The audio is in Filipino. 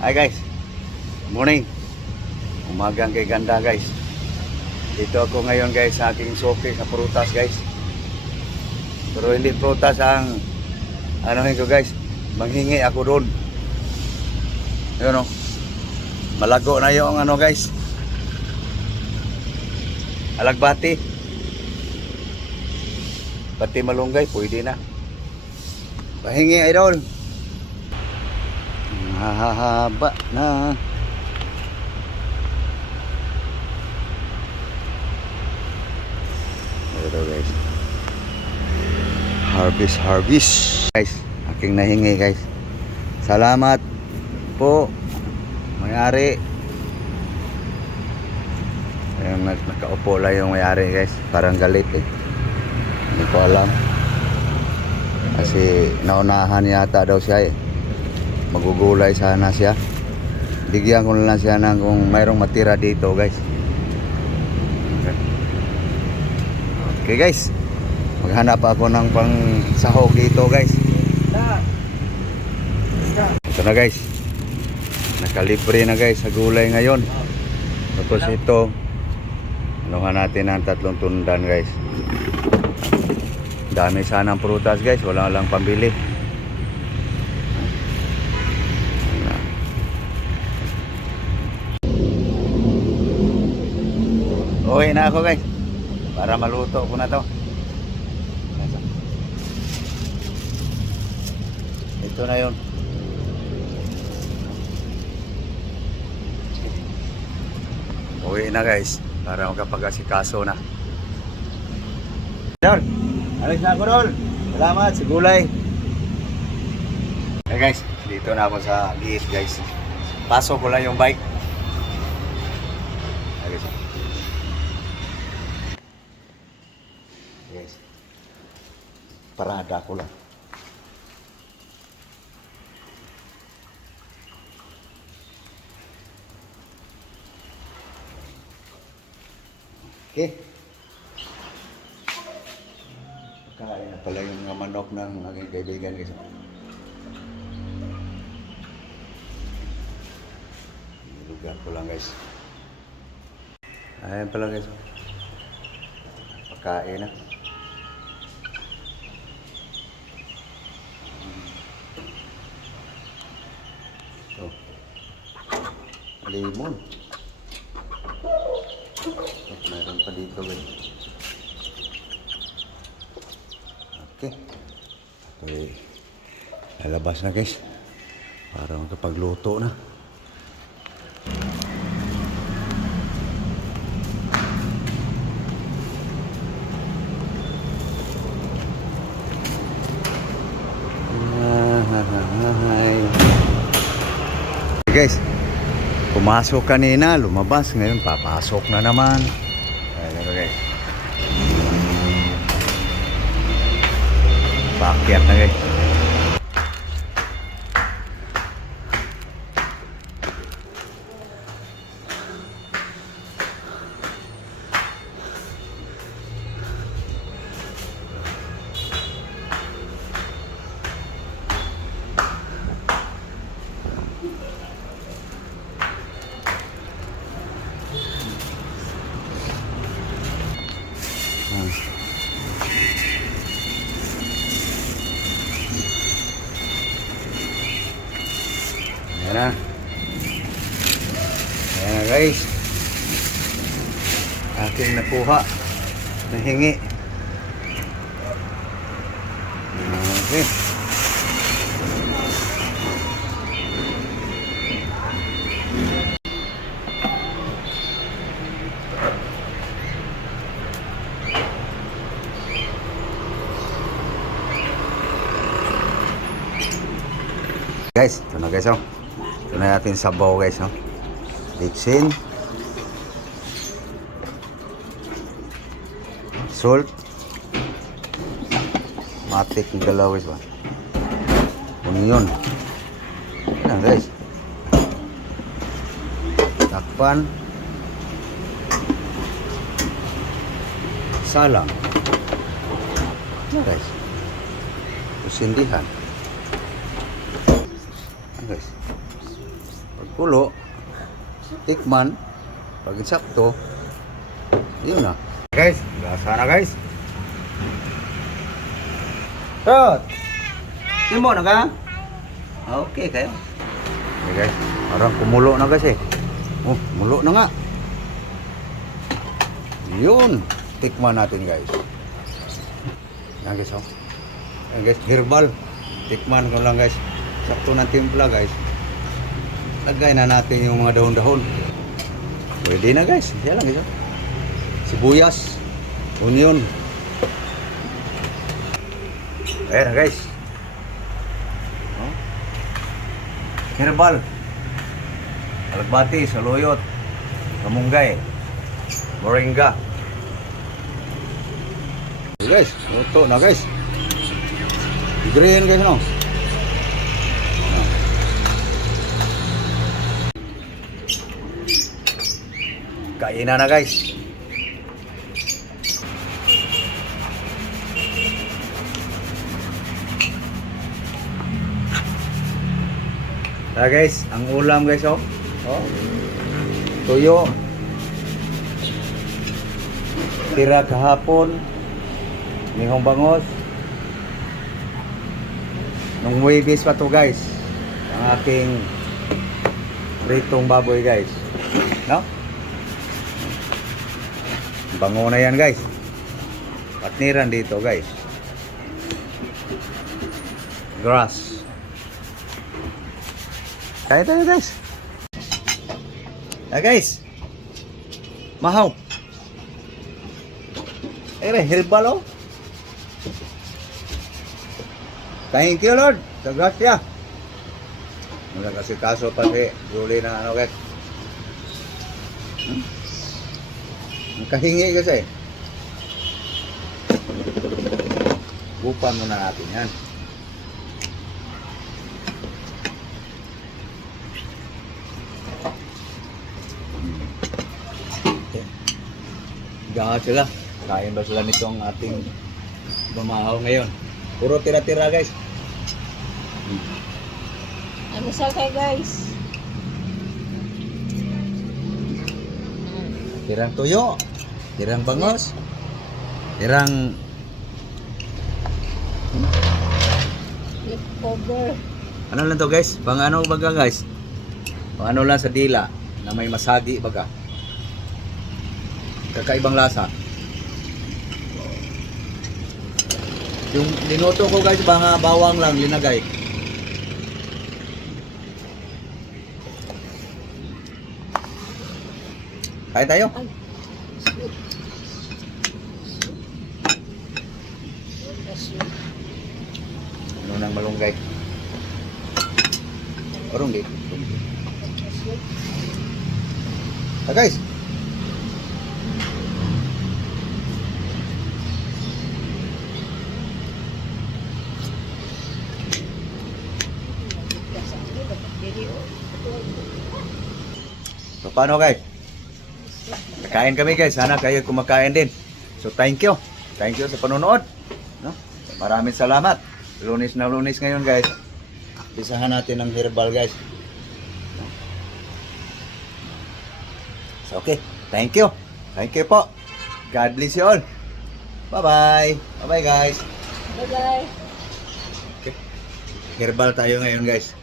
Hi guys, morning. Umagang kay ganda guys. Dito ako ngayon guys sa aking soke sa prutas guys. Pero hindi prutas ang anuhin ko guys. Manghingi ako doon. Ayun o. Malago na yung ano guys. Alagbati. Pati malunggay, pwede na. Pahingi idol. Mahahaba na. Ito guys. Harvest. Guys, aking nahingi guys. Salamat po. May-ari. Ayun, nakaupo lang yung may-ari guys. Parang galit eh. Hindi ko alam. Kasi naunahan yata daw siya eh. Magugulay sana siya. Bigyan ko na lang siya ng kung mayroong matira dito guys. Okay guys. Maghanap ako ng pang sahog dito guys. Ito na guys. Nakalibre na guys sa gulay ngayon. Tapos ito. Anuhan natin ang 3 tundan guys. Dami sana ng prutas guys. Wala lang pambili. Uwi na ako guys. Para maluto ko na to. Ito na yun. Uwi na guys. Para makapag-asikaso na. Dol, alis na ako Dol. Salamat sa gulay. Okay guys, dito na ako sa gate guys. Pasok ko lang yung bike. Okay, guys. Parada ko lang. Okay. Kain na pala yung mga manok ng aking kaibigan guys. Lugar ko lang guys. Ayan pala guys. Pagkain na. Ito. Lemon. Meron pa dito guys. Okay. Okay. Lalabas na guys. Para makapagluto na. Okay guys. Pumasok kanina, lumabas. Ngayon papasok na naman. Ayan guys. Paakyat na guys. Ayan na. Ayan na guys. Aking nakuha. Nahingi. Okay. Guys, ito na guys oh. Ito na natin sabaw guys oh. Bitsin. Salt. Matik ng dalaw guys ba. Onion. Ayan guys. Takpan. Salang. Ayan guys. Kusindihan. Guys, kulo, tikman, pag insakto, yun na. Guys, lasa na guys. Rod! Timo na ka? Okay kayo. Okay guys, parang kumulo na guys eh. Oh, mulo na nga. Yun, tikman natin guys. Yan guys oh. Yan guys, herbal. Tikman ko lang guys. Sakto ng timpla guys. Lagay na natin yung mga dahon-dahon. Pwede na guys. Yan lang guys. Sibuyas. Onion. Ayan na guys. Oh. Herbal. Alagbati, saluyot. Kamunggay. Moringa. Okay guys. Luto na guys. Green guys no. Kainan na guys. Guys, ang ulam guys oh. Oh. Tuyo. Tira kahapon. Mihong bangos. Nung Huwebes pa to guys. Ang aking pritong baboy guys. No? Bango na yan guys. Patniran dito guys. Grass. Kaya tayo guys. Guys. Mahaw. Herbal oh. Thank you Lord. Sa grasya. Mula kasi kaso pati huli na ano guys. Kahingi kasi. Bupan muna natin yan. Gawa sila. Kain ba sila nitong ating bumahaw ngayon. Puro tira-tira guys. Ano sa kay guys? Tirang tuyo. Tirang bangos. Tirang Leftover. ano lang to guys? Pang ano baga guys? Pang ano lang sa dila na may masagi baga. Kakaibang lasa. Yung linuto ko guys, mga bawang lang linagay. Kaya tayo. Ay. Ano nang malunggay? Orong di. Guys. So paano guys? Kakain kami guys, sana kayo kumakain din. So thank you. Thank you sa panonood. No? Maraming salamat. Lunes na lunes ngayon guys. Bisahan natin ng herbal guys. So okay, thank you. Thank you po. God bless you all. Bye-bye. Bye-bye guys. Bye-bye. Okay. Herbal tayo ngayon guys.